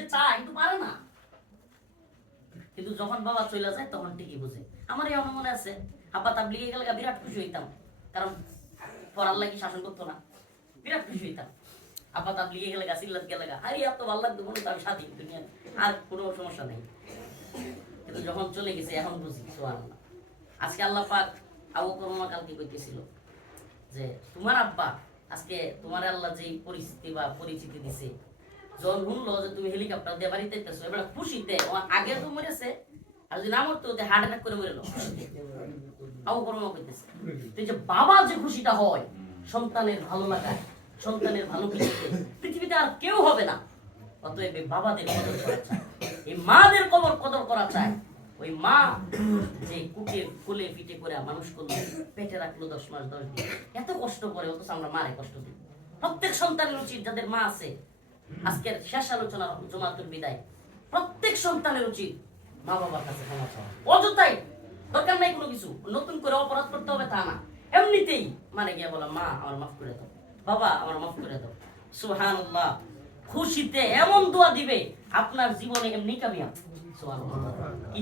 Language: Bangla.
সে চায়, কিন্তু পারে না। কিন্তু যখন বাবা চলে যায়, তখন ঠিকই বুঝে। আমার এই মনে আছে। আব্বা তাবলিগে গেলে বিরাট খুশি হইতাম। কারণ পড়ার লাগি শাসন করতো না। বিরাট খুশি হইতাম। আব্বা তাবলিগে গেলে গা সিল্লাত গেলে গা, আরে, এত ভালো লাগতো মনে আমি স্বাধীন দুনিয়া আর কোনো সমস্যা নেই। কিন্তু যখন চলে গেছে, এখন বুঝি, সুবহানাল্লাহ। আজকে আল্লাহ পাক আবু করমা কালকে কইতেছিল যে, তোমার আব্বা আজকে তোমার আল্লাহ যে পরিস্থিতি বা পরিচিতি দিছে যখন শুনলো যে তুমি হেলিকপ্টার দিয়ে বাড়িতে এবার খুশিতে আগে তো মরেছে, আর যদি না মরতো হার্ট অ্যাটাক করে মরেলো কইতেছে তো যে বাবা যে খুশিটা হয়, সন্তানের ভালো সন্তানের ভালো পৃথিবীতে আর কেউ হবে না। অতএব বাবাদের কদর করা চায় এই মাদের কবর কদর করা চায় ওই মা যে কুকে কোলে পিঠে করে মানুষ করল, পেটে রাখল দশ মাস, দশ দিন। এত কষ্ট করে, অথচ আমরা মারে কষ্ট দিই। প্রত্যেক সন্তানের উচিত যাদের মা আছে আজকের শেষ আলোচনা জমাতুর বিদায়। প্রত্যেক সন্তানের উচিত মা বাবার কাছে ক্ষমা চাওয়া। অযথাই দরকার নাই কোনো কিছু। নতুন করে অপরাধ করতে হবে তা না। এমনিতেই মানে গিয়ে বলা, মা, আমার মাফ করে দাও। বাবা, আমার মাফ করে দাও। সুহান খুশিতে এমন দোয়া দিবে, আপনার জীবনে এমনি কামিয়া সুবহানাল্লাহ।